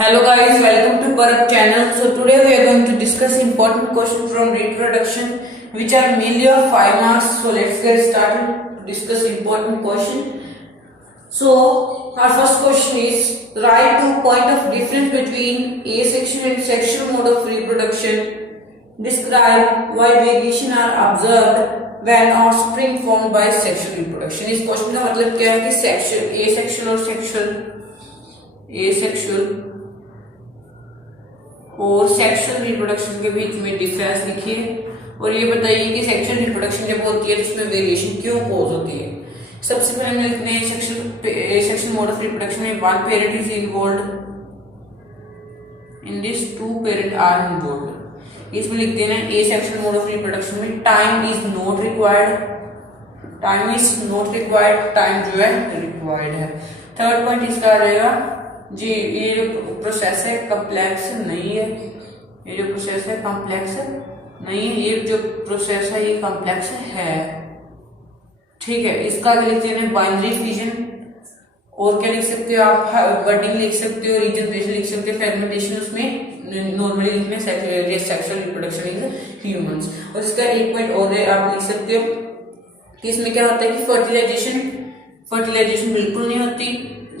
Hello guys, welcome to Bharat channel. So today we are going to discuss important questions from reproduction which are mainly of 5 marks. So let's get started to discuss important question. So our first question is write two point of difference between asexual and sexual mode of reproduction. Describe why variation are observed when offspring formed by sexual reproduction. इस question का मतलब क्या है कि sexual asexual और sexual reproduction के बीच में difference लिखिए और ये बताइए कि सेक्सुअल रिप्रोडक्शन जब होती है तो उसमें वेरिएशन क्यों कॉज होती है। सबसे पहले हम लिखते हैं सेक्सुअल मोड ऑफ रिप्रोडक्शन में one parent is involved in this, two parent are involved. इसमें लिखते हैं एसेक्सुअल मोड ऑफ रिप्रोडक्शन में time is not required, time जो है रिक्वायर्ड है। थर्ड पॉइंट इसका आ जाएगा जी, ये जो प्रोसेस है कॉम्प्लेक्स नहीं है, ये जो प्रोसेस है कॉम्प्लेक्स नहीं है, ये जो प्रोसेस है ये कॉम्प्लेक्स है। ठीक है, इसका क्या लिखते हैं बाइनरी फिजन, और क्या लिख सकते हो आप बर्डिंग लिख सकते हो, रीजनरेशन लिख सकते हो, फेर्मेंटेशन उसमें नॉर्मली लिखते हैं सेक्सुअल रिप्रोडक्शन इन ह्यूमंस। और इसका एक पॉइंट और है, आप लिख सकते हो कि इसमें क्या होता है कि फर्टिलाइजेशन बिल्कुल नहीं होती,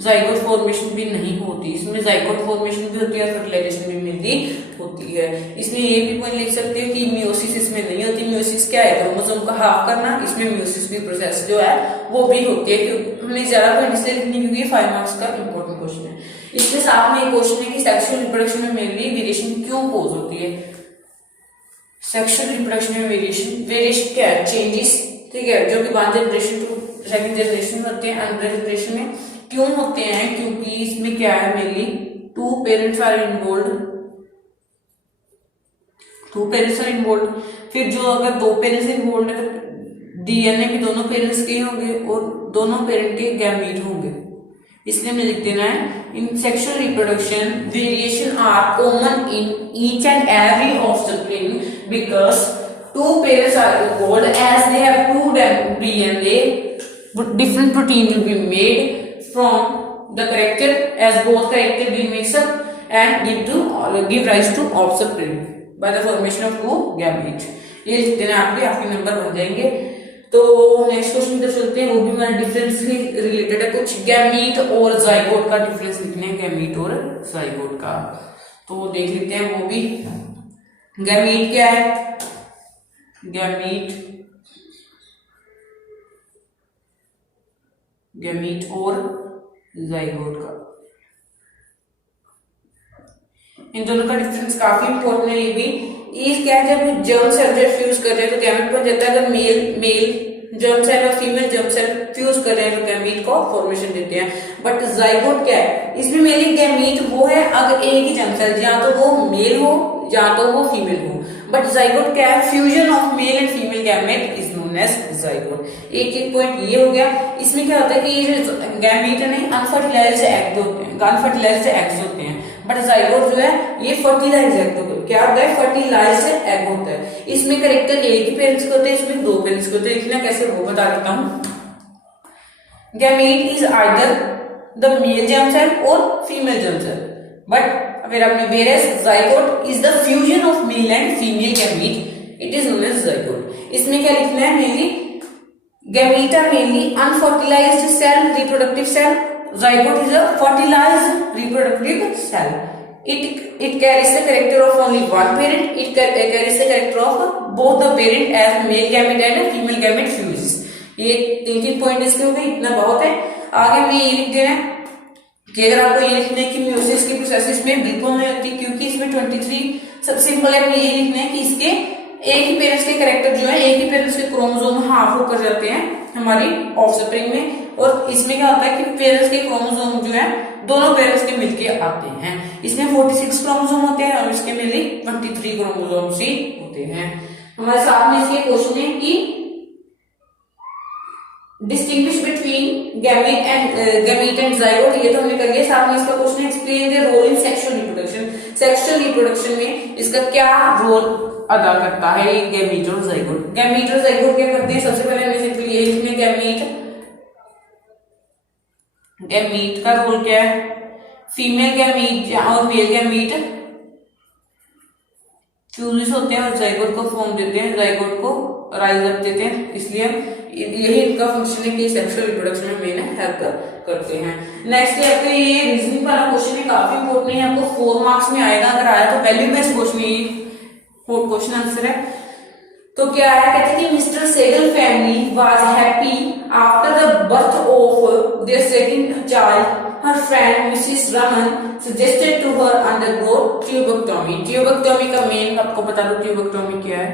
जाइगोट फॉर्मेशन भी नहीं होती। इसमें जाइगोट फॉर्मेशन भी होती है और फर्टिलाइजेशन भी मिलती होती है। इसमें ये भी पॉइंट लिख सकते हो कि मियोसिस इसमें नहीं होती। मियोसिस क्या है, क्रोमोसोम का हाफ करना, इसमें मियोसिस भी प्रोसेस जो है वो भी होती है। क्योंकि हमने ज्यादा पॉइंट इसलिए लिखनी क्योंकि 5 मार्क्स का इंपॉर्टेंट क्वेश्चन है। इसके साथ में एक क्वेश्चन है कि सेक्सुअल रिप्रोडक्शन में मेनली वेरिएशन क्यों कॉज होती है। सेक्सुअल रिप्रोडक्शन में वेरिएशन क्या है, चेंजेस, ठीक है, जो कि 1 जनरेशन टू सेकंड जनरेशन में होते हैं। अनदर जनरेशन में क्यों होते हैं, क्योंकि इसमें क्या है mainly two parents are involved. फिर जो अगर 2 पेरेंट्स इन्वॉल्व है तो डीएनए भी दोनों पेरेंट्स के होंगे और दोनों पेरेंट के गैमीट होंगे। इसलिए हमें लिख देना है in sexual reproduction variation are common in each and every offspring because 2 parents are involved as they have 2 DNA, different protein will be made from the character as both character be mixed up and give rise to offspring by the formation of 2 gametes। ये लिख देना आपके number बन जाएंगे। तो next question की तरफ चलते हैं, वो भी हमारा डिफरेंस से रिलेटेड है। कुछ गैमीट और जाइगोट का डिफरेंस लिखने हैं, गैमीट और जाइगोट का। तो देख लेते हैं वो भी। गैमीट क्या है, गैमीट और जाइगोट का, इन दोनों का डिफरेंस काफी इंपॉर्टेंट है। ये भी ये क्या है, जब जर्म सेल जब फ्यूज कर रहे हैं तो गैमीट बन जाता है। अगर मेल जर्म सेल और फीमेल जर्म सेल फ्यूज कर रहे हैं तो गैमीट को फॉर्मेशन देते हैं। बट जाइगोट क्या है, इसमें मेनली गैमीट वो है अगर एक ही जर्म सेल, या तो वो मेल हो या तो वो फीमेल हो। बट जाइगोट क्या है, fusion of male and female gamete is known as zygote. एक पॉइंट ये हो गया। इसमें क्या होता है कि ये जो गैमेट है ना अनफर्टिलाइज्ड एग्स होते हैं, बट जाइगोट जो है ये फर्टिलाइज्ड एग होता है। क्या होता है, फर्टिलाइज्ड एग होता है। इसमें करेक्टर एक ही पेरेंट्स के होते हैं, इसमें 2 पेरेंट्स के होते हैं। लिखना कैसे वो बता देता हूं। Gamete is either the male germ cell और फीमेल जर्म सेल, बट अगर आपने whereas zygote is the fusion of male and female gamete, it is known as zygote। इसमें क्या लिखना है, mainly gamete are mainly unfertilized cell, reproductive cell, zygote is a fertilized reproductive cell। It carries the character of only one parent, it carries the character of both the parent as male gamete and female gamete fuses। ये 3 point इसके हो गए, इतना बहुत है। आगे में ये लिख देना है कि अगर आपको ये लिखना है कि मियोसिस की प्रोसेस में बिल्कुल नहीं होती, क्योंकि इसमें 23 सबसे सिंपल है। ये लिखना है कि इसके एक ही पेरेंट्स के कैरेक्टर जो है, एक ही पेरेंट्स के क्रोमोसोम हाफ होकर जाते हैं हमारी ऑफस्प्रिंग में। और इसमें क्या होता है कि पेरेंट्स के क्रोमोसोम जो है दोनों पेरेंट्स के मिलके आते हैं। इसमें 46 क्रोमोसोम होते हैं और इसके मिले 23 क्रोमोसोम ही होते हैं। हमारे साथ में इसके क्वेश्चन है कि distinguish between gamete and zygote, ये तो हमने कर लिया। साथ में इसका क्वेश्चन है explain the role in sexual reproduction. Sexual reproduction में इसका क्या रोल अदा करता है ये गैमीट और जाइगोट। गैमीट और जाइगोट क्या करते हैं, सबसे पहले हमें सिंपली ये लिखने गैमीट का रोल क्या है, फीमेल गैमीट और मेल गैमीट फ्यूज होते हैं और जाइगोट को फॉर्म देते हैं, जाइगोट को राइज अप देते हैं, इसलिए यही इनका फंक्शन है कि सेक्सुअल रिप्रोडक्शन में मेन हेल्प करते हैं। नेक्स्ट है आपको ये रीजनिंग वाला क्वेश्चन है, काफी इंपॉर्टेंट है, आपको 4 मार्क्स में आएगा, अगर आया तो वैल्यू बेस्ड क्वेश्चन आंसर है। तो क्या है, कहते हैं कि mister Sehgal family was happy after the birth of their second child, her friend Mrs. Raman suggested to her undergo tubectomy. Tubectomy का मेन आपको बता दो ट्यूबेक्टोमी क्या है।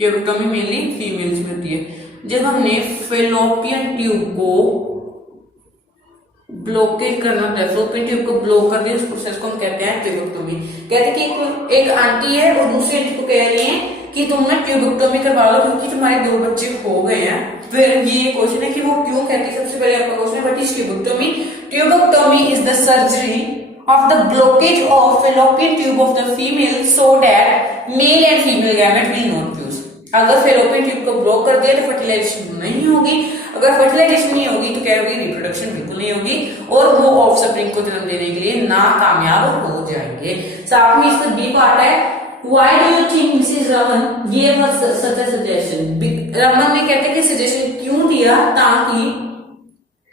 ट्यूबेक्टोमी मेनली फीमेल्स में होती है। जब हमने फेलोपियन ट्यूब को ब्लॉकेज करना होता है, फेलोपियन ट्यूब को ब्लॉक कर दिया, उस प्रोसेस को हम कहते हैं ट्यूबेक्टोमी। कहते हैं कि एक आंटी है और दूसरी आंटी को कह रही है कि तुम ना ट्यूबेक्टोमी करवा लो क्योंकि तुम्हारे 2 बच्चे हो गए हैं। फिर ये क्वेश्चन है कि वो क्यों कहती है। सबसे पहले आपका क्वेश्चन है what is tubectomy. Tubectomy is the surgery of the blockage of fallopian tube of the female so that mail and female gamete will not fuse. अगर फेलोपियन ट्यूब को ब्लॉक कर दिया तो फर्टिलाइजेशन नहीं होगी, अगर फर्टिलाइजेशन नहीं होगी तो क्या होगी, रिप्रोडक्शन बिल्कुल नहीं होगी और वो ऑफस्प्रिंग को जन्म देने के लिए नाकामयाब हो जाएंगे। साथ में इसका बी पार्ट है Why do you think Mrs. Raman gave us such a suggestion? Raman ने कहते हैं कि सजेशन क्यों दिया, ताकि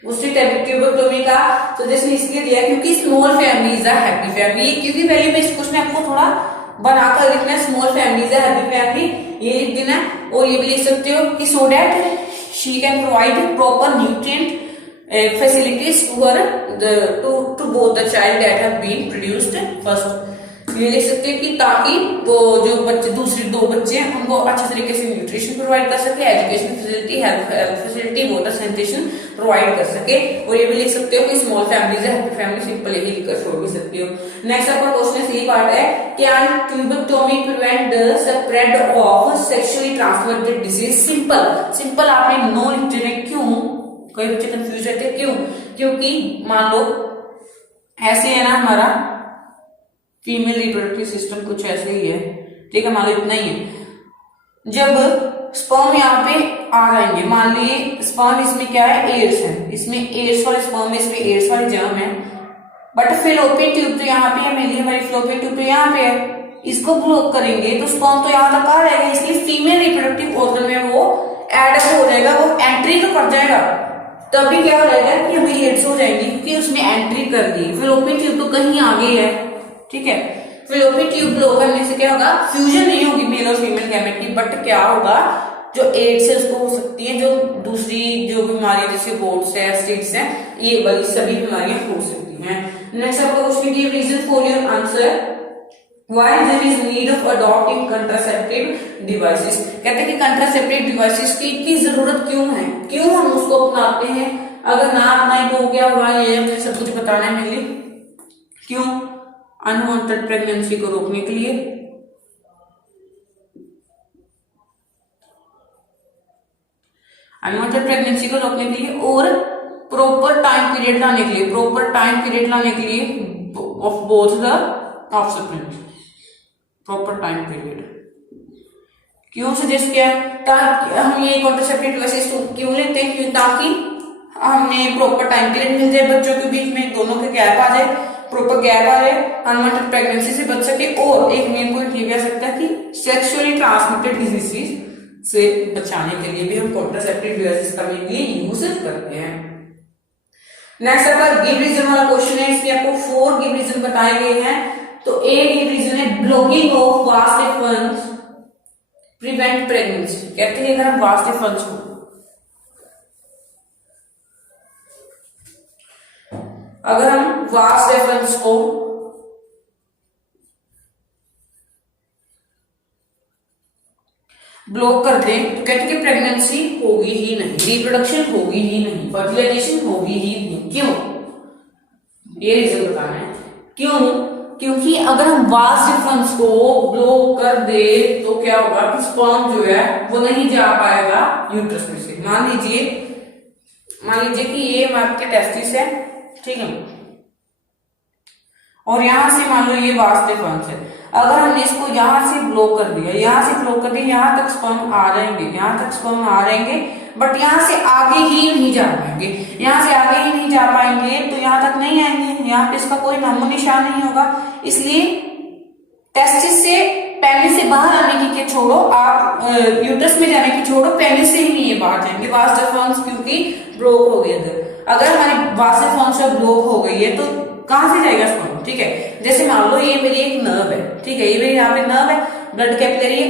उसने ट्यूबेक्टोमी का सजेशन इसलिए दिया क्योंकि small family is a happy family. क्योंकि वैल्यू बेस्ड क्वेश्चन आपको थोड़ा बनाकर लिखना है, small family is a happy family ये लिख देना है। और ये भी लिख सकते हो कि so that she can provide proper nutrient facilities to her to both the child that have been produced first. ये लिख सकते हैं कि ताकि वो जो बच्चे दूसरे 2 बच्चे हैं उनको अच्छे तरीके से न्यूट्रिशन प्रोवाइड कर सके, education facility, health facility, water sanitation provide कर सके। और ये भी लिख सकते हो कि स्मॉल फैमिलीज है हैप्पी फैमिली, सिंपल यही लिखकर छोड़ भी सकते हो। नेक्स्ट आपका क्वेश्चन है सी पार्ट है, can tubectomy prevent the spread of sexually transmitted disease. Simple आपने नो लिख देना। क्यों, कई बच्चे कंफ्यूज रहते हैं क्यों, क्योंकि मान लो ऐसे है ना, हमारा फीमेल रिप्रोडक्टिव सिस्टम कुछ ऐसे ही है, ठीक है, मान लो इतना ही है। जब स्पर्म यहाँ पे आ जाएंगे, मान लीजिए स्पर्म इसमें क्या है, एड्स है, इसमें एड्स वाले स्पर्म में इसमें एड्स वाली जर्म है, बट फेलोपियन ट्यूब तो यहाँ पे है, मेनली हमारी फेलोपियन ट्यूब तो यहाँ पे है, इसको ब्लॉक करेंगे तो स्पर्म तो यहाँ तक आ जाएगा, इसलिए फीमेल रिप्रोडक्टिव ऑर्गन में वो एडअप हो जाएगा, वो एंट्री तो कर जाएगा, तभी क्या हो जाएगा कि हमें एड्स हो जाएंगी क्योंकि उसने एंट्री कर दी। फेलोपियन ट्यूब तो कहीं आगे है, ठीक है। फेलोपियन ट्यूब ब्लॉक करने से क्या होगा, फ्यूजन नहीं होगी मेल और फीमेल गैमेट की, बट क्या होगा, जो एड्स है उसको हो सकती है, जो दूसरी जो बीमारियां जैसे बोर्ड्स है, स्टिट्स है, ये वाली सभी बीमारियां हो सकती हैं। नेक्स्ट आपका question, give reason for your answer why there is need of adopting contraceptive devices. कहते हैं कि कंट्रासेप्टिव डिवाइसेस की इतनी जरूरत क्यों है, क्यों हम उसको अपनाते हैं, अगर ना अपनाए तो क्या होगा, ये सब कुछ बताना है मेरे लिए। क्यों, अनवांटेड प्रेगनेंसी को रोकने के लिए, अनवांटेड प्रेगनेंसी को रोकने के लिए, और प्रॉपर टाइम पीरियड लाने के लिए, प्रॉपर टाइम पीरियड लाने के लिए of both the offspring, proper time period. क्यों सजेस्ट किया, ताकि हम ये कॉन्ट्रासेप्टिव डिवाइसेस क्यों लेते हैं, क्यों, ताकि हमें प्रॉपर टाइम पीरियड मिल जाए, बच्चों के बीच में दोनों के गैप आ जाए, प्रॉपर गैप आ जाए, अनवांटेड प्रेगनेंसी से बच सके, और एक मेन पॉइंट ये भी आ सकता है कि सेक्सुअली ट्रांसमिटेड डिजीज से बचाने के लिए भी हम कॉन्ट्रासेप्टिव डिवाइसेस का भी यूज करते हैं। नेक्स्ट आपका गिव रीजन वाला क्वेश्चन है, इसमें आपको 4 गिव रीजन बताए गए हैं। तो एक गिव रीजन है blocking of vast difference prevent pregnancy. कहते हैं अगर हम वास्ट डिफरेंस को, अगर हम वास्ट डिफरेंस को ब्लॉक कर दें तो कहते हैं कि प्रेगनेंसी होगी ही नहीं, रिप्रोडक्शन होगी ही नहीं, फर्टिलाइजेशन होगी ही नहीं। क्यों, ये रीजन बताना है। क्यों, क्योंकि अगर हम वास्ट डिफरेंस को ब्लॉक कर दे तो क्या होगा कि स्पर्म जो है वो नहीं जा पाएगा यूट्रस में से। मान लीजिए कि ये आपके टेस्टिस है, ठीक है, और यहां से मान लो ये वास्ट डिफरेंस है, अगर हमने इसको यहां से ब्लॉक कर दिया, यहां से ब्लॉक कर दिया, यहां तक स्पर्म आ जाएंगे, यहां तक स्पर्म आ जाएंगे, बट यहाँ से आगे ही नहीं जा पाएंगे, यहाँ से आगे ही नहीं जा पाएंगे तो यहाँ तक नहीं आएंगे, यहाँ पे इसका कोई नामो निशान नहीं होगा। इसलिए टेस्टिस से पेनिस से बाहर आने की के छोड़ो, आप यूट्रस में जाने की छोड़ो, पेनिस से ही नहीं ये बाहर जाएंगे। वास डिफरेंस क्योंकि ब्लॉक हो गई, अगर हमारी वास डिफरेंस ब्लॉक हो गई है तो कहां से जाएगा स्पर्म, ठीक है। जैसे मान लो ये मेरी एक नर्व है, ठीक है, ये मेरी यहाँ पे नर्व है, ब्लड कैपिलरी है,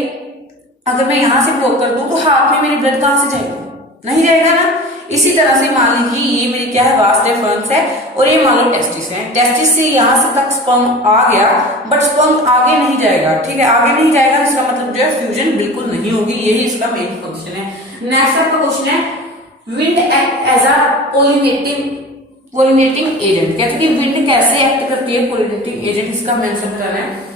अगर मैं यहां से ब्लॉक कर दूं तो हाथ में मेरी ब्लड कहां से जाएगा, नहीं जाएगा ना। इसी तरह से मान लीजिए ये मेरी क्या है, वास डिफरेंस है, और ये मान लो टेस्टिस है, टेस्टिस से यहां से तक स्पर्म आ गया, बट स्पर्म आगे नहीं जाएगा, ठीक है, आगे नहीं जाएगा, इसका मतलब जो है फ्यूजन बिल्कुल नहीं होगी, यही इसका मेन क्वेश्चन है। नेक्स्ट आपका क्वेश्चन है, wind act as a pollinating agent, कहते हैं कि विंड कैसे एक्ट करती है पोलिनेटिंग एजेंट, इसका आंसर बताना है।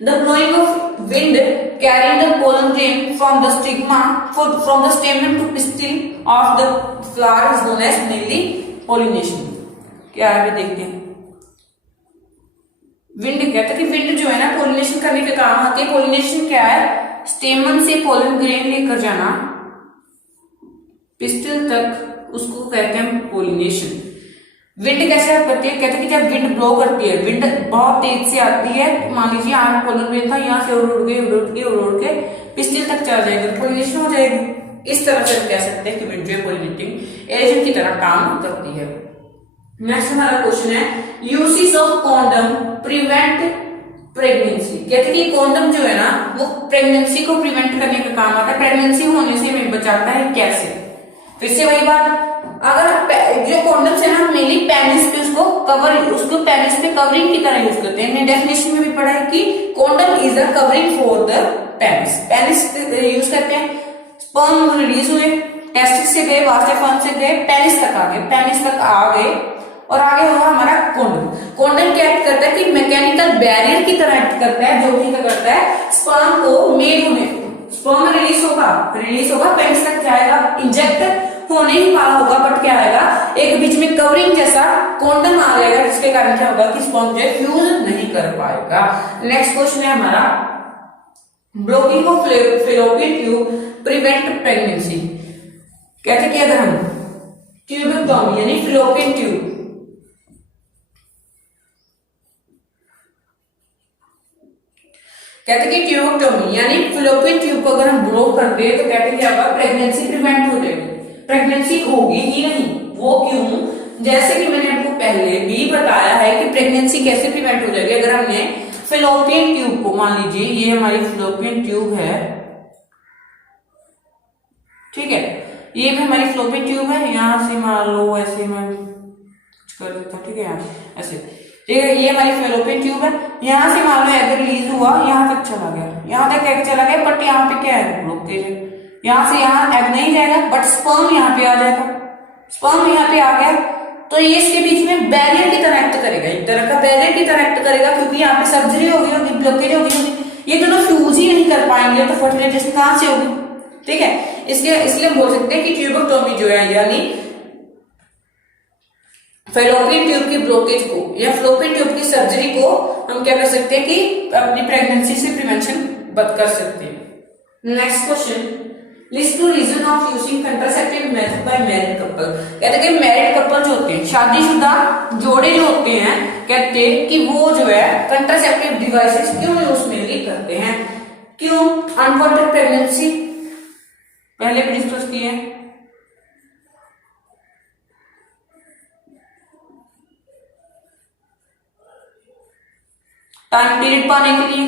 The blowing of wind carrying the pollen grain from the stamen to pistil of the flower is known as mainly pollination। क्या है अभी देखते हैं। विंड कहते हैं कि विंड जो है ना पोलिनेशन करने के काम आती है। पोलिनेशन क्या है, स्टेमन से पोलन ग्रेन लेकर जाना पिस्टिल तक, उसको कहते हैं पोलिनेशन। विंड कैसे करती है, कहते हैं कि जब विंड ब्लो करती है, विंड बहुत तेज से आती है, मान लीजिए यहाँ पोलन ग्रेन था, यहाँ से उड़ के पिस्टिल तक चला जाएगा, पोलिनेशन हो जाएगी। इस तरह से हम कह सकते हैं कि विंड जो है पोलिनेटिंग एजेंट की तरह काम करती है। नेक्स्ट हमारा क्वेश्चन है, usage of condom prevent pregnancy, कहते हैं कि कॉन्डम जो है ना वो प्रेगनेंसी को प्रिवेंट करने का काम आता है, प्रेगनेंसी होने से हमें बचाता है, कैसे। फिर से वही बात, अगर जो कॉन्डम्स है ना मेनली पेनिस पे उसको पेनिस पे कवरिंग की तरह यूज करते हैं। हमने डेफिनेशन में भी पढ़ा है कि condom is a covering for the penis use करते हैं। स्पर्म रिलीज हुए, टेस्टिस से गए, वास डिफरेंस से गए, पेनिस तक आ गए, पेनिस तक आ गए और आगे हुआ हमारा कॉन्डम। कॉन्डम क्या एक्ट करता है कि मैकेनिकल बैरियर की तरह एक्ट करता है, जो कि क्या करता है, स्पर्म को मेल होने, स्पर्म रिलीज होगा पेनिस तक जाएगा, इंजेक्ट होने ही वाला होगा, बट क्या आएगा, एक बीच में कवरिंग जैसा कॉन्डम आ जाएगा, जिसके कारण क्या होगा कि स्पर्म जो है फ्यूज नहीं कर पाएगा। नेक्स्ट क्वेश्चन है हमारा, blocking of fallopian tube prevent pregnancy, कहते हैं कि अगर हम ट्यूबेक्टोमी यानी फैलोपियन ट्यूब कहते हैं कि ट्यूबेक्टोमी यानी फैलोपियन ट्यूब को अगर हम ब्लॉक कर दे तो कहते हैं क्या होगा, प्रेगनेंसी प्रिवेंट हो जाएगी, प्रेगनेंसी होगी ही नहीं। वो क्यों, जैसे कि मैंने आपको पहले भी बताया है कि प्रेगनेंसी कैसे प्रिवेंट हो जाएगी, अगर हमने फैलोपियन ट्यूब को, मान लीजिए ये हमारी फैलोपियन ट्यूब है, ठीक है, ये भी हमारी फैलोपियन ट्यूब है, यहां से मान लो ऐसे मैं कुछ कर देता हूं, ठीक है, यहाँ ऐसे, ठीक है, ये हमारी फैलोपियन ट्यूब है, यहां से मान लो एग रिलीज हुआ, यहां तक चला गया, यहां तक एग चला गया, बट यहाँ पे क्या है, ब्लॉकेज है, यहां से यहां एग नहीं जाएगा, बट स्पर्म यहाँ पे आ जाएगा, स्पर्म यहाँ पे आ गया तो ये इसके बीच में बैरियर की तरह एक्ट करेगा, एक तरह का बैरियर की तरह एक्ट करेगा, क्योंकि यहाँ पे सर्जरी होगी, ब्लॉकेज होगी, ये दोनों फ्यूज ही नहीं कर पाएंगे, तो फर्टिलाइजेशन कहां से होगी, ठीक है। इसलिए हम बोल सकते हैं कि ट्यूबेक्टोमी जो है यानी फैलोपियन ट्यूब की ब्लॉकेज को या फैलोपियन ट्यूब की सर्जरी को हम क्या कर सकते हैं कि अपनी प्रेगनेंसी से प्रिवेंशन कर सकते हैं। Next question, list two reason of using contraceptive method by married couple, कहते हैं कि मैरिड कपल जो होते हैं, शादीशुदा जोड़े जो होते हैं, कहते हैं कि वो जो है कंट्रासेप्टिव डिवाइसेस क्यों यूज मेनली करते हैं, क्यों, अनवांटेड प्रेगनेंसी पहले भी डिस्कस किए हैं, टाइम पीरियड पाने के लिए,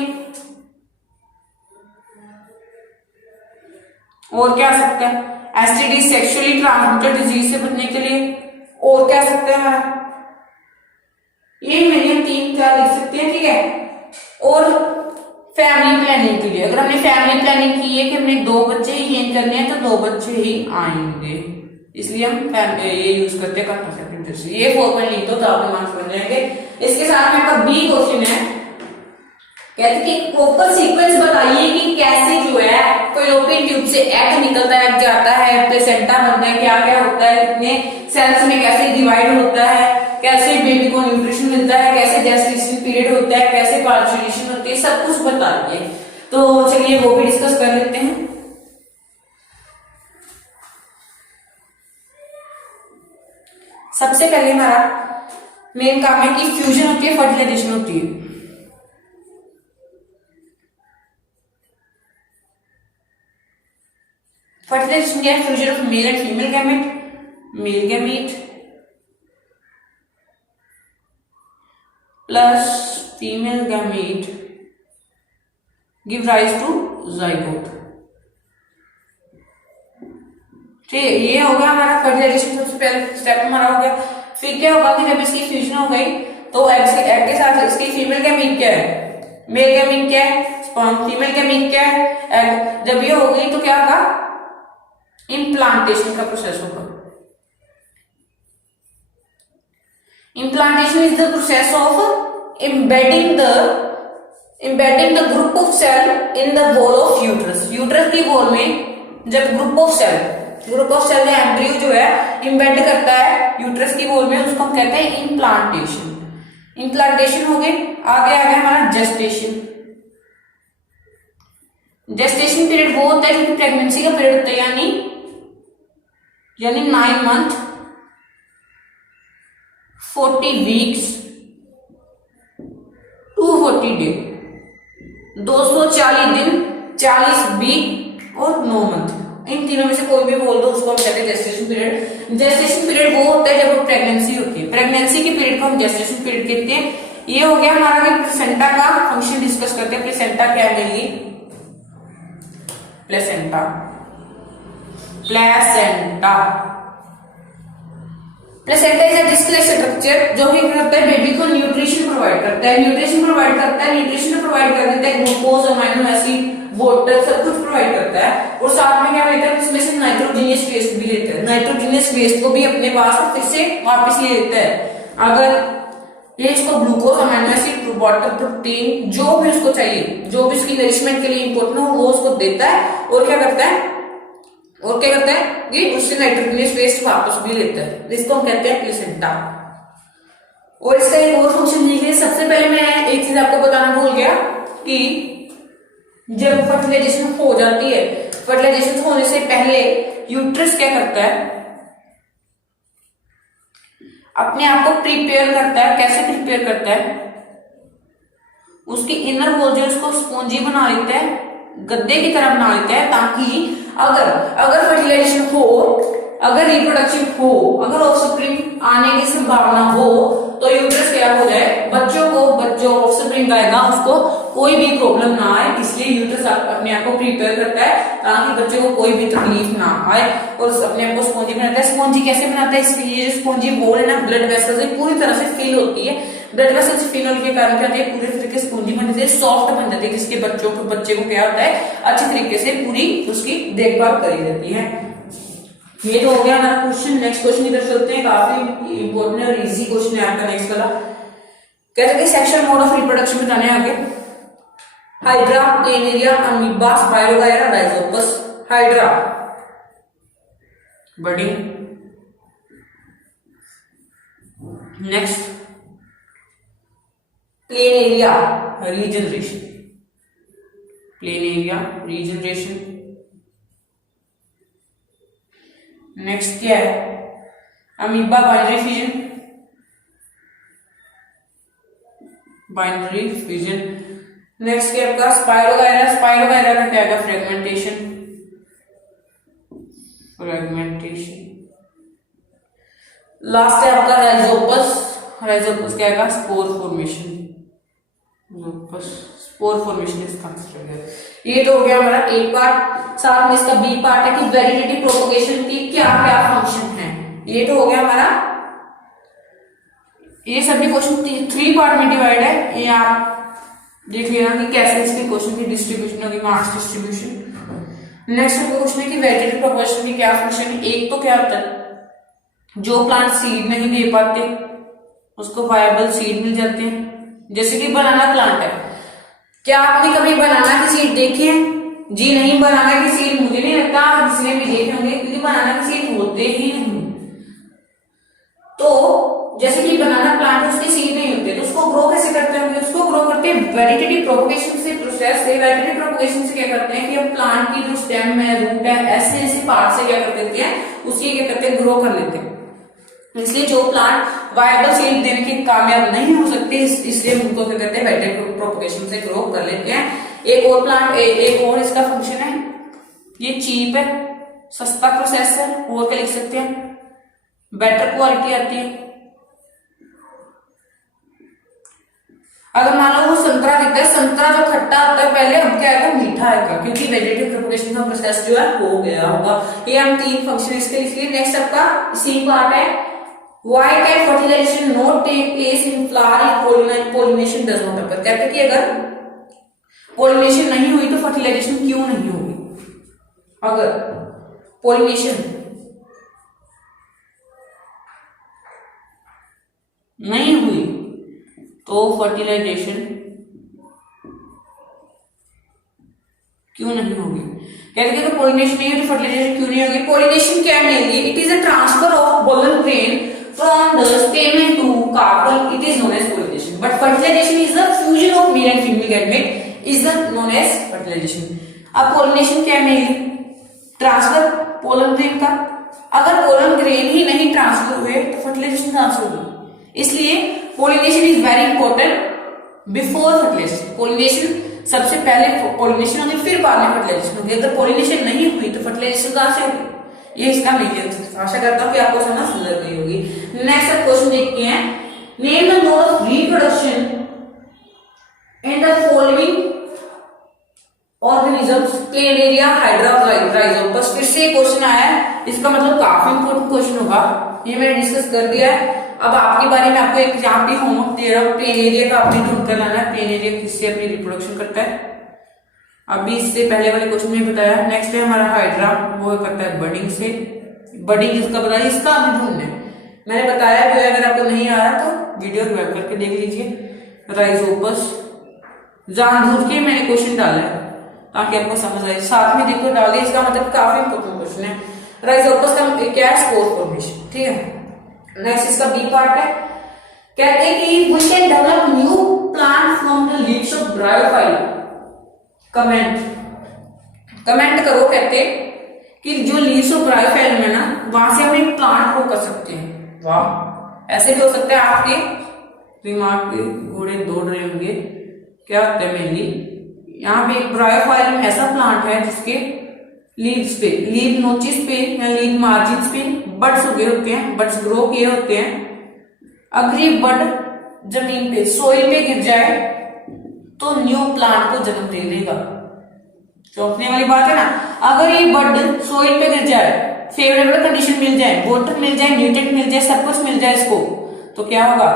और क्या सकता है, एसटीडी सेक्सुअली ट्रांसमिटेड डिजीज से बचने के लिए, और क्या सकते हैं हमारा, ये मैंने 3-4 लिख सकते हैं, ठीक है। और फैमिली प्लानिंग के लिए, अगर हमने फैमिली प्लानिंग की है कि हमने 2 बच्चे ही गेन करने हैं तो 2 बच्चे ही आएंगे, इसलिए हम ये यूज करते हैं कंट्रासेप्टिव जैसे। ये 4 पॉइंट लिख दो तो आपके मार्क्स बन जाएंगे। इसके साथ में आपका बी क्वेश्चन है, कहते हैं कि प्रॉपर सीक्वेंस बताइए कि कैसे जो है फैलोपियन ट्यूब से एग निकलता है, जाता है, प्लेसेंटा बनता है, क्या क्या होता है, कितने सेल्स में कैसे डिवाइड होता है, कैसे बेबी को न्यूट्रिशन मिलता है, कैसे जेस्टेशन पीरियड होता है, कैसे पार्चुरेशन होती है, सब कुछ बताइए। तो चलिए वो भी डिस्कस कर लेते हैं। सबसे पहले हमारा मेन काम है कि फ्यूजन होती है, फर्टिलाइजेशन होती है। फर्टिलाइजेशन क्या है? Fusion of male and female gamete, male gamete plus female gamete give rise to zygote. ठीक है, ये हो गया हमारा फर्टिलाइजेशन, सबसे पहले स्टेप हमारा हो गया। फिर क्या होगा कि जब इसकी फ्यूजन हो गई तो एग के साथ इसकी फीमेल गैमीट क्या है, मेल गैमीट क्या है, स्पर्म, फीमेल गैमीट क्या है, एग। जब ये हो गई तो क्या होगा? इम्प्लांटेशन का प्रोसेस होगा। Implantation is the process of embedding the group of cell in the wall of uterus। Uterus की वॉल में जब ग्रुप ऑफ सेल या एम्ब्रियो जो है इम्बेड करता है यूट्रस की वॉल में, उसको हम कहते हैं इम्प्लांटेशन। इम्प्लांटेशन हो गई। आगे आ गया हमारा जेस्टेशन। जेस्टेशन पीरियड वो होता है क्योंकि प्रेगनेंसी का पीरियड होता है, यानी 9 मंथ 40 वीक्स 240 डे, 240 दिन 40 वीक और 9 मंथ। इन तीनों में से कोई भी बोल दो, उसको हम कहते हैं जेस्टेशन पीरियड। जेस्टेशन पीरियड वो होता है जब प्रेगनेंसी होती है, प्रेगनेंसी के पीरियड को हम जेस्टेशन पीरियड कहते हैं। ये हो गया हमारा कि प्लेसेंटा का फंक्शन डिस्कस करते हैं। प्लेसेंटा क्या है? Mainly placenta is a disc structure जो कि करता है बेबी को न्यूट्रिशन प्रोवाइड करता है। न्यूट्रिशन प्रोवाइड कर देता है, ग्लूकोज, अमाइनो एसिड, वाटर, सब कुछ प्रोवाइड करता है। और साथ में क्या रहता है? इसमें से नाइट्रोजीनियस वेस्ट भी लेता है। नाइट्रोजीनियस वेस्ट को भी अपने पास फिर से वापस ले लेता है। अगर ये इसको glucose, amino acid, water, protein जो भी उसको चाहिए, जो भी उसकी नरिशमेंट के लिए इंपॉर्टेंट हो, वो उसको देता है। और क्या करता है कि उससे नाइट्रोजनियस वेस्ट वापस भी लेता है। इसको हम कहते हैं प्लेसेंटा। और इसका एक और फंक्शन देखिए। सबसे पहले मैं एक चीज आपको बताना भूल गया कि जब फर्टिलाइजेशन हो जाती है, फर्टिलाइजेशन होने से पहले यूट्रस क्या करता है? अपने आप को प्रिपेयर करता है। कैसे प्रिपेयर करता है? उसकी इनर वॉल जो उसको स्पॉन्जी बना लेता है, गद्दे की तरह बना लेता है, ताकि अगर फर्टिलाइजेशन हो, अगर रिप्रोडक्शन हो, अगर ऑफस्प्रिंग आने की संभावना हो तो यूट्रस क्या हो जाए, बच्चों को जो ऑफस्प्रिंग आएगा उसको कोई भी प्रॉब्लम ना आए। इसलिए यूट्रस अपने आप को प्रिपेयर करता है ताकि बच्चों को कोई भी तकलीफ ना आए, और अपने आप को स्पॉन्जी बनाता है। स्पॉन्जी कैसे बनाता है? इसके लिए जो स्पॉन्जी वॉल है ना, ब्लड वेसल से पूरी तरह से फिल होती है। ब्लड वेसल से फिल होने के कारण क्या होता है? पूरे तरीके से स्पॉन्जी बन जाती है, सॉफ्ट बन जाती है, जिसके बच्चे को क्या होता है? अच्छी तरीके से पूरी उसकी देखभाल करी जाती है। ये तो हो गया हमारा क्वेश्चन। नेक्स्ट क्वेश्चन की तरफ चलते हैं। काफी इंपॉर्टेंट और इजी क्वेश्चन है आपका नेक्स्ट वाला। कहते हैं सेक्शुअल मोड ऑफ रिप्रोडक्शन बताने आगे। Hydra, planaria, amoeba, spirogyra, rhizopus. Hydra budding, next planaria regeneration, next क्या है? Amoeba binary fission. नेक्स्ट क्या आपका? स्पाइरोगायरा का क्या है? फ्रेगमेंटेशन। लास्ट है आपका राइजोपस क्या है? Spore formation. इसका ये तो हो गया हमारा एक पार्ट। साथ में इसका बी पार्ट है कि वेजिटेटिव प्रोपगेशन की क्या क्या फंक्शन है। ये तो हो गया हमारा। ये सभी क्वेश्चन 3 पार्ट में डिवाइड है। ये आप देख लेना कि कैसे इसके क्वेश्चन की डिस्ट्रीब्यूशन होगी, मार्क्स डिस्ट्रीब्यूशन। नेक्स्ट क्वेश्चन है कि वेजिटेटिव प्रोपगेशन की क्या फंक्शन है। एक तो क्या होता है, जो प्लांट सीड नहीं दे पाते उसको वायबल सीड मिल जाते हैं। जैसे कि बनाना प्लांट है, क्या आपने कभी बनाना की सीड देखी है? जी नहीं, बनाना की सीड मुझे नहीं लगता जिसने भी देखे होंगे, क्योंकि बनाना की सीड होते ही नहीं। तो जैसे कि बनाना प्लांट उसके सीड नहीं होते, तो उसको ग्रो कैसे करते होंगे? उसको ग्रो करते हैं वेजिटेटिव प्रोपगेशन से, प्रोसेस से। वेजिटेटिव प्रोपगेशन से क्या करते हैं कि हम प्लांट की जो स्टेम है, रूट है, ऐसे पार्ट से क्या कर देते हैं, उसकी क्या करते हैं? ग्रो कर लेते हैं। इसलिए जो प्लांट वायबल सीड देने के कामयाब नहीं हो सकते, इसलिए उनको क्या कहते हैं, वेजिटेटिव प्रोपगेशन से ग्रो कर लेते हैं। एक और प्लांट, एक और इसका फंक्शन है, ये चीप है, सस्ता प्रोसेस है, और क्या लिख सकते हैं, बेटर क्वालिटी आती है। अगर मान लो वो संतरा दिखता है, संतरा जो खट्टा होता है पहले, अब क्या आएगा, मीठा आएगा, क्योंकि वेजिटेटिव प्रोपगेशन का प्रोसेस जो है हो गया होगा। ये हम 3 फंक्शन इसके लिए। नेक्स्ट आपका सी पार्ट है, why can fertilisation not take place in flower if pollination does not occur. कहते हैं कि अगर पोलिनेशन नहीं हुई तो फर्टिलाइजेशन क्यों नहीं होगी। अगर पोलिनेशन नहीं हुई तो फर्टिलाइजेशन क्यों नहीं होगी। कहते हैं कि पोलिनेशन नहीं है तो फर्टिलाइजेशन क्यों नहीं होगी। पोलिनेशन क्या है, it is a transfer of pollen grain from the stamen to carpel, it is known as pollination. But fertilisation is the fusion of male and female gamete, is the known as fertilisation. अब pollination क्या है, transfer pollen grain का। अगर pollen grain ही नहीं transfer हुए तो fertilisation कहां से होगी। इसलिए pollination is very important before fertilisation. Pollination सबसे पहले पोलिनेशन होगी, फिर बाद में फर्टिलाइजेशन होगी। अगर पोलिनेशन नहीं हुई तो फर्टिलाइजेशन कहां से होगी। ये इसका मीनिंग। आशा करता हूं कि आपको समझ लग गई होगी। नेक्स्ट क्वेश्चन देखते हैं, name the mode of reproduction in the following organisms, planaria, hydra, Rhizopus. फिर से क्वेश्चन आया है, इसका मतलब काफी इंपॉर्टेंट क्वेश्चन होगा। ये मैंने डिस्कस कर दिया है। अब आपके बारे में आपको एक यहाँ पे होमवर्क दे रहा हूँ, प्लेनेरिया का आपने ढूंढ कर लाना है। प्लेनेरिया किससे अपनी रिप्रोडक्शन करता है, अभी इससे पहले वाले क्वेश्चन में बताया। नेक्स्ट है हमारा हाइड्रा, वो करता है बडिंग से। बडिंग इसका बताया, इसका अभी ढूंढना है। मैंने बताया भी, अगर आपको नहीं आ रहा तो वीडियो रिवाइव करके देख लीजिए। राइजोपस जानबूझ के मैंने क्वेश्चन डाला है ताकि आपको समझ आए। साथ में देखो डाल दिया, इसका मतलब काफी इंपॉर्टेंट क्वेश्चन है। राइजोपस का क्या है, स्पोर फॉर्मेशन। ठीक है। नेक्स्ट इसका बी पार्ट है, कहते हैं कि we can develop new plant from the leaves of bryophyte. Comment करो। कहते कि जो लीव्स ऑफ ब्रायोफाइट में ना, वहां से हम एक प्लांट ग्रो कर सकते हैं। वाह, ऐसे भी हो सकता है। आपके दिमाग पे घोड़े दौड़ रहे होंगे। क्या होता है मेनली, यहाँ पे एक ब्रायोफाइट में ऐसा प्लांट है जिसके लीव्स पे, लीव नोचिस पे या लीव मार्जिन्स पे बड्स उगे होते हैं, बड्स ग्रो किए होते हैं। अगर ये बड जमीन पे, सोइल पे गिर जाए तो न्यू प्लांट को जन्म दे देगा। चौंकने वाली बात है ना। अगर ये बड सोइल पे गिर जाए, फेवरेबल कंडीशन मिल जाए, वाटर मिल जाए, न्यूट्रिएंट मिल जाए, सब कुछ मिल जाए इसको, तो क्या होगा,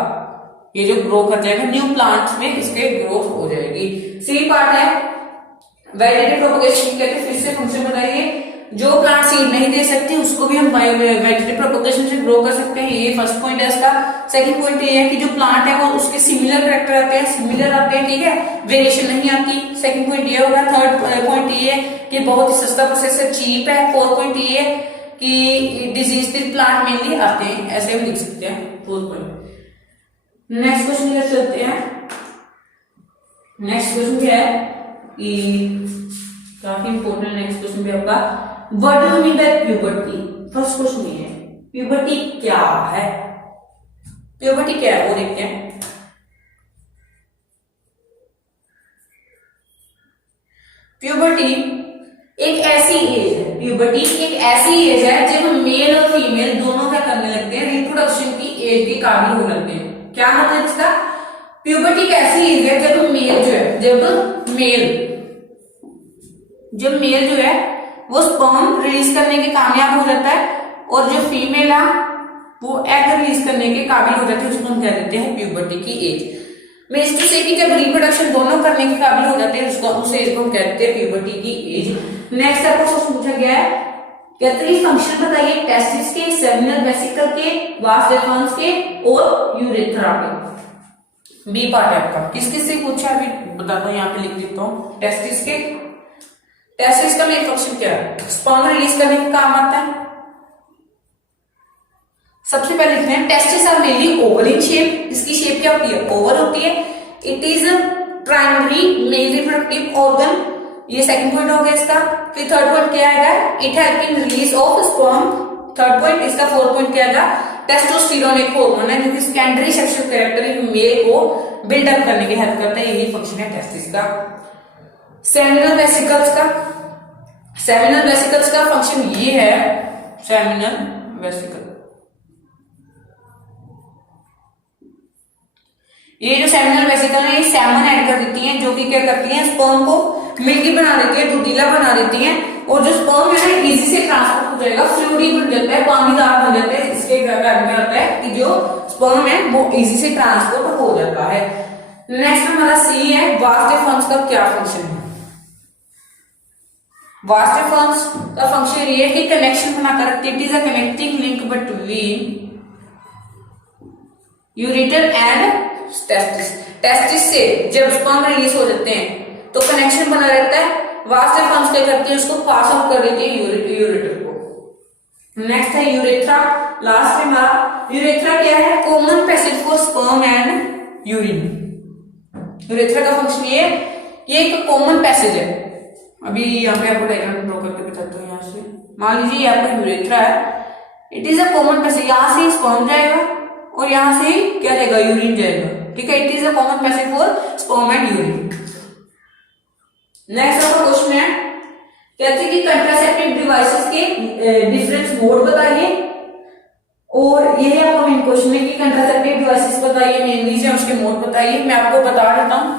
ये जो ग्रो कर जाएगा न्यू प्लांट्स में, इसके ग्रोथ हो जाएगी। सी पार्ट है वेजिटेटिव प्रोपगेशन। कहते हैं, फिर से फंक्शन बताइए। जो प्लांट सीड नहीं दे सकते उसको भी हम वेजिटेटिव प्रोपगेशन से ग्रो कर सकते हैं। ये फर्स्ट पॉइंट है इसका। सेकंड पॉइंट ये है कि जो प्लांट है वो उसके सिमिलर कैरेक्टर आते हैं, सिमिलर आते हैं। ठीक है, वेरिएशन नहीं आती। सेकंड पॉइंट ये होगा। थर्ड पॉइंट ये है कि बहुत ही सस्ता प्रोसेस है, चीप है। फोर्थ पॉइंट ये है कि डिजीज फ्री प्लांट मेनली आते हैं, ऐसे हम लिख सकते हैं। Fourth point. नेक्स्ट क्वेश्चन की तरफ चलते हैं। नेक्स्ट क्वेश्चन क्या है कि काफी इंपॉर्टेंट नेक्स्ट क्वेश्चन भी आपका, what do you mean bye puberty. First question ये है, प्यूबर्टी क्या है। प्यूबर्टी क्या है वो देखते हैं। प्यूबर्टी एक ऐसी एज है, प्यूबर्टी एक ऐसी एज है जब मेल और फीमेल दोनों क्या करने लगते हैं, रिप्रोडक्शन की एज के काबिल हो लगते हैं। क्या मतलब इसका, प्यूबर्टी एक ऐसी एज है जब मेल जो है, जब मेल जो है वो स्पर्म रिलीज करने के कामयाब हो जाता है, और जो फीमेल है वो एग रिलीज करने के काबिल हो जाते हैं, उसको हम कह देते हैं प्यूबर्टी की एज। मींस टू से कि जब रिप्रोडक्शन दोनों करने के काबिल हो जाते हैं, उसको उस एज को हम कहते हैं प्यूबर्टी की एज। नेक्स्ट आपको क्वेश्चन पूछा गया है, कहते हैं फंक्शन बताइए टेस्टिस के, सेमिनल वेसिकल के, वास डिफरेंस के और यूरेथ्रा के। बी पार्ट है आपका। किस किस से पूछा है अभी बताता हूं, यहाँ पे लिख देता हूँ। टेस्टिस के, टेस्टिस का मेन फंक्शन क्या है, स्पर्म रिलीज करने का काम आता है। सबसे पहले लिखते हैं testis are mainly oval in shape. इसकी शेप क्या होती है, ओवल होती है। It is a primary male reproductive organ. ये सेकंड पॉइंट हो गया इसका। फिर थर्ड पॉइंट क्या आएगा, it help in release of sperm. Third point इसका। फोर्थ पॉइंट क्या आएगा, टेस्टोस्टेरोन एक हार्मोन है जो कि सेकेंडरी सेक्सुअल कैरेक्टर मेल को बिल्डअप करने की हेल्प करता है, यही फंक्शन है टेस्टिस का। सेमिनल वेसिकल्स का फंक्शन ये है, सेमिनल वेसिकल, ये जो सेमिनल वेसिकल है ये सैमन ऐड कर देती हैं, जो कि क्या करती हैं, स्पर्म को मिल्की बना देती है, दूधीला बना देती हैं, और जो स्पर्म है ना इजी से ट्रांसपोर्ट हो जाएगा, फ्लूइडी बन जाता है, पानीदार बन जाता है। इसके कारण क्या होता है कि जो स्पर्म है वो इजी से ट्रांसपोर्ट हो जाता है। नेक्स्ट हमारा सी है, वास डिफरेंस का क्या फंक्शन है। वास डिफरेंस का फंक्शन ये है कि कनेक्शन बनाकर रखती है, it is a connecting link between ureter and testis से जब स्पर्म रिलीज हो जाते हैं तो कनेक्शन बना रहता है। वास डिफरेंस क्या करती है, उसको पास आउट कर देती है यूरेटर को। नेक्स्ट है यूरेथ्रा, लास्ट में हमारा यूरेथ्रा क्या है, common passage for sperm and urine. Urethra का फंक्शन ये एक कॉमन पैसेज है। अभी यहाँ पे आपको डायग्राम ड्रॉ करके बताता हूँ। यहाँ से मान लीजिए ये आपका यूरेथ्रा है, it is a common passage, यहाँ से स्पर्म जाएगा और यहाँ से क्या जाएगा, यूरिन जाएगा, ठीक है। It is a common passage for sperm and urine. Next आपका क्वेश्चन है, कहते हैं कि कंट्रासेप्टिव डिवाइसेस के डिफरेंट मोड बताइए, और यही आपका मेन क्वेश्चन है कि कंट्रासेप्टिव डिवाइसेस बताइए, मेन रीजन उसके मोड बताइए। मैं आपको बता देता हूं,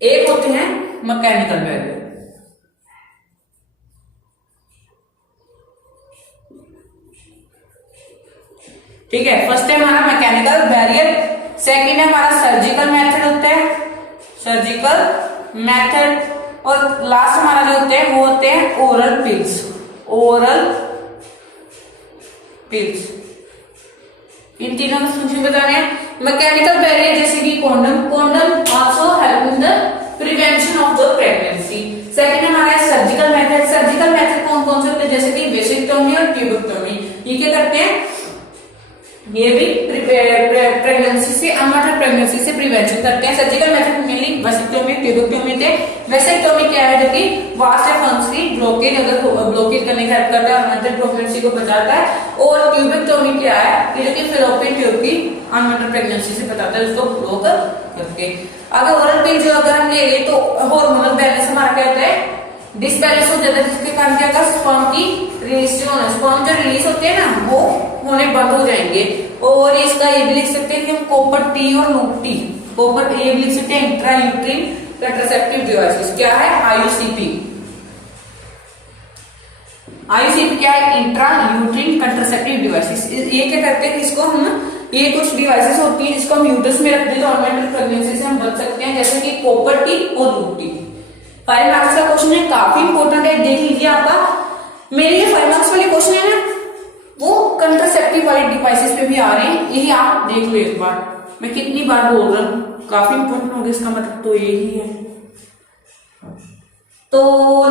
एक होते हैं मैकेनिकल बैरियर, ठीक है, फर्स्ट है हमारा मैकेनिकल बैरियर, सेकंड है हमारा सर्जिकल मेथड होता है, सर्जिकल मेथड, और लास्ट हमारा जो होते हैं वो होते हैं ओरल पिल्स, ओरल पिल्स। इन तीनों का फंक्शन बताने हैं। मैकेनिकल बैरियर जैसे कि condom also help in the prevention of the pregnancy. Second हमारा है सर्जिकल मेथड कौन कौन से होते हैं, जैसे कि वेसेक्टोमी और ट्यूबेक्टोमी। ये क्या करते हैं, ये भी प्रेगनेंसी से, अनवांटेड प्रेगनेंसी से प्रिवेंशन करते हैं। Surgical method mainly vasectomy, tubectomy थे। वेसेक्टोमी क्या है, जो कि वास डिफरेंस की ब्लॉकेज करने की हेल्प करता है, अनवांटेड प्रेगनेंसी को बचाता है। और ट्यूबेक्टोमी क्या है, कि जो कि फेलोपियन ट्यूब की अनवांटेड प्रेगनेंसी से बचाता है, उसको ब्लॉक करके। अगर ओरल पिल जो अगर हम ले लें तो हार्मोनल बैलेंस हमारा क्या होता है, डिसबैलेंस हो जाता है, जिसके कारण क्या होगा, स्पर्म की रिलीज स्पर्म जो रिलीज होते हैं ना वो होने बंद हो जाएंगे। और इसका ये भी लिख सकते हैं कि हम कॉपर टी और लूप टी, कॉपर ये भी लिख सकते हैं इंट्रा यूट्रिन कंट्रासेप्टिव डिवाइसेस। क्या है, आईयूसीपी। आईयूसीपी क्या है, इंट्रा यूट्रिन कंट्रासेप्टिव डिवाइसेस। ये क्या करते हैं, इसको हम, ये कुछ डिवाइसेस होती हैं जिसको हम यूट्रस में रखते हैं तो अनवांटेड प्रेगनेंसी से हम बच सकते हैं, जैसे कि कॉपर टी और लूप टी। 5 मार्क्स का क्वेश्चन है, काफी इंपॉर्टेंट है, देख लीजिए। आपका मेरे ये 5 मार्क्स वाले क्वेश्चन है ना वो कंट्रासेप्टिव वाले डिवाइसेस पे भी आ रहे हैं, यही आप देख लो एक बार। मैं कितनी बार बोल रहा हूँ, काफी इंपॉर्टेंट होगा, इसका मतलब तो यही है। तो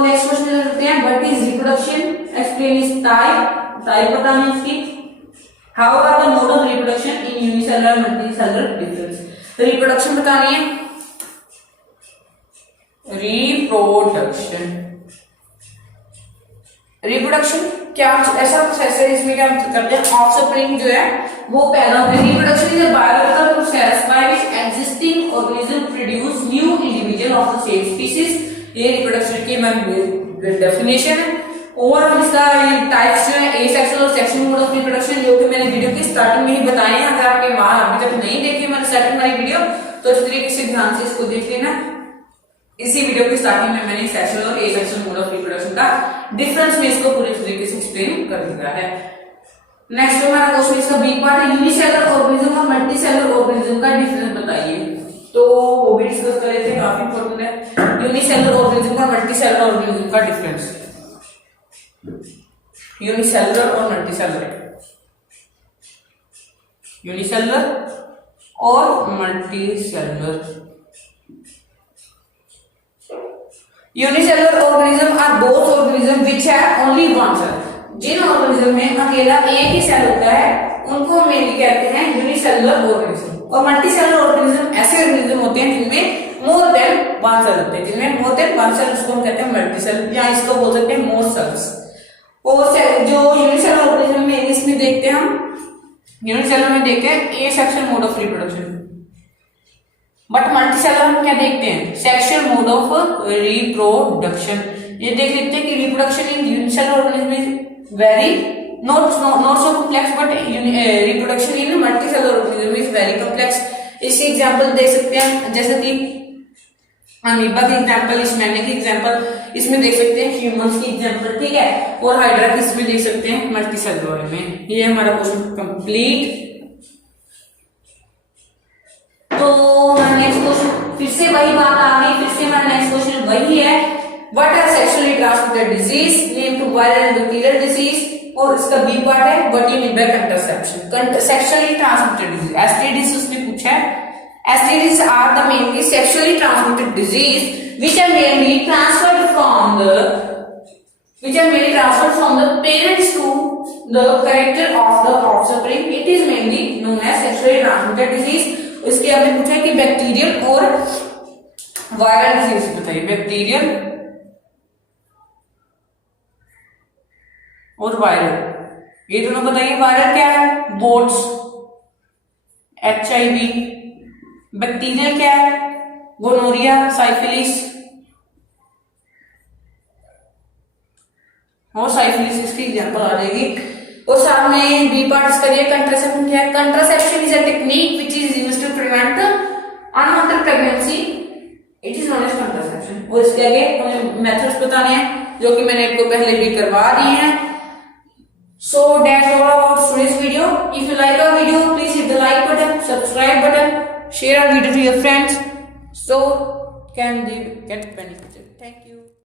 नेक्स्ट क्वेश्चन लेते हैं, what is reproduction, explain is type बतानी इसकी। How are the mode of reproduction in unicellular multicellular difference. Reproduction बतानी है, रिप्रोडक्शन क्या ऐसा प्रोसेस है इसमें क्या करते हैं, ऑफस्प्रिंग जो है वो पैदा होते हैं। Reproduction is a biological process by which existing organism produce new individual of the same species. ये रिप्रोडक्शन की डेफिनेशन है। और हम इसका टाइप्स जो है एसेक्सुअल और सेक्सुअल मोड ऑफ रिप्रोडक्शन, जो कि मैंने वीडियो की स्टार्टिंग में ही बताए हैं। अगर आपके वहां अभी तक नहीं देखी मैंने स्टार्टिंग वाली वीडियो तो इस तरीके से ध्यान से इसको देख लेना। इसी वीडियो की स्टार्टिंग में मैंने सेक्सुअल और एसेक्सुअल मोड ऑफ रिप्रोडक्शन का डिफरेंस में इसको पूरी तरीके से एक्सप्लेन कर दिया है। नेक्स्ट हमारा क्वेश्चन इसका बी पार्ट है, यूनिसेलुलर ऑर्गेनिज्म और मल्टीसेलुलर ऑर्गेनिज्म का डिफरेंस बताइए। तो वो भी डिस्कस कर रहे थे, काफी इंपॉर्टेंट है, यूनिसेलुलर ऑर्गेनिज्म और मल्टीसेलुलर ऑर्गेनिज्म का डिफरेंस, यूनिसेलुलर और मल्टीसेलुलर, यूनिसेलुलर और multicellular. Unicellular organism are those organism which have only one cell. जिन ऑर्गेनिज्म में अकेला एक ही सेल होता है उनको मेनली कहते हैं यूनिसेलुलर ऑर्गेनिज्म। और मल्टीसेलुलर ऑर्गेनिज्म ऐसे ऑर्गेनिज्म होते हैं जिनमें मोर देन वन सेल होते हैं, जिनमें मोर देन वन सेल उसको हम कहते हैं मल्टीसेलुलर, या इसको बोल सकते हैं मोर सेल्स। और जो यूनिसेलुलर ऑर्गेनिज्म में इसमें देखते हैं हम, यूनिसेलुलर में देखते हैं asexual mode of reproduction, but multicellular हम क्या देखते हैं, सेक्सुअल मोड ऑफ रिप्रोडक्शन। ये देख लेते हैं कि reproduction in unicellular organism is very not so complex, but reproduction in multicellular organism is very complex. इसके एग्जांपल दे सकते हैं, जैसे कि अमीबा की एग्जांपल, इस्मेनिया की एग्जांपल इसमें देख सकते हैं, ह्यूमंस की एग्जांपल, ठीक है, और हाइड्रा की इसमें देख सकते हैं मल्टीसेलुलर में। ये हमारा क्वेश्चन कंप्लीट। तो नेक्स्ट क्वेश्चन फिर से वही बात आ गई, फिर से हमारा नेक्स्ट क्वेश्चन वही है, what are sexually transmitted disease, name two viral and bacterial disease, और इसका बी पार्ट है what you mean by contraception, sexually transmitted disease. STDs उसने पूछा है, STDs are the mainly sexually transmitted disease which are mainly transferred from the parents to the character of the offspring. It is mainly known as sexually transmitted disease. उसके हमने पूछा है कि bacterial और viral disease बताइए, bacterial और viral, ये दोनों बताइए। वायरल क्या है, बोट्स, HIV, बैक्टीरियल क्या है, गोनोरिया, साइफिलिस, और साइफिलिस इसकी एग्जांपल आ जाएगी। और सामने बी पार्ट इसका ये कंट्रासेप्शन क्या है, contraception is a technique which is used to prevent unwanted pregnancy, it is known as contraception. और इसके आगे हमें मेथड्स बताने हैं जो कि मैंने आपको पहले भी करवा दिए हैं। So that's all about today's video. If you like our video, please hit the like button, subscribe button, share our video to your friends so can they get benefited. Thank you.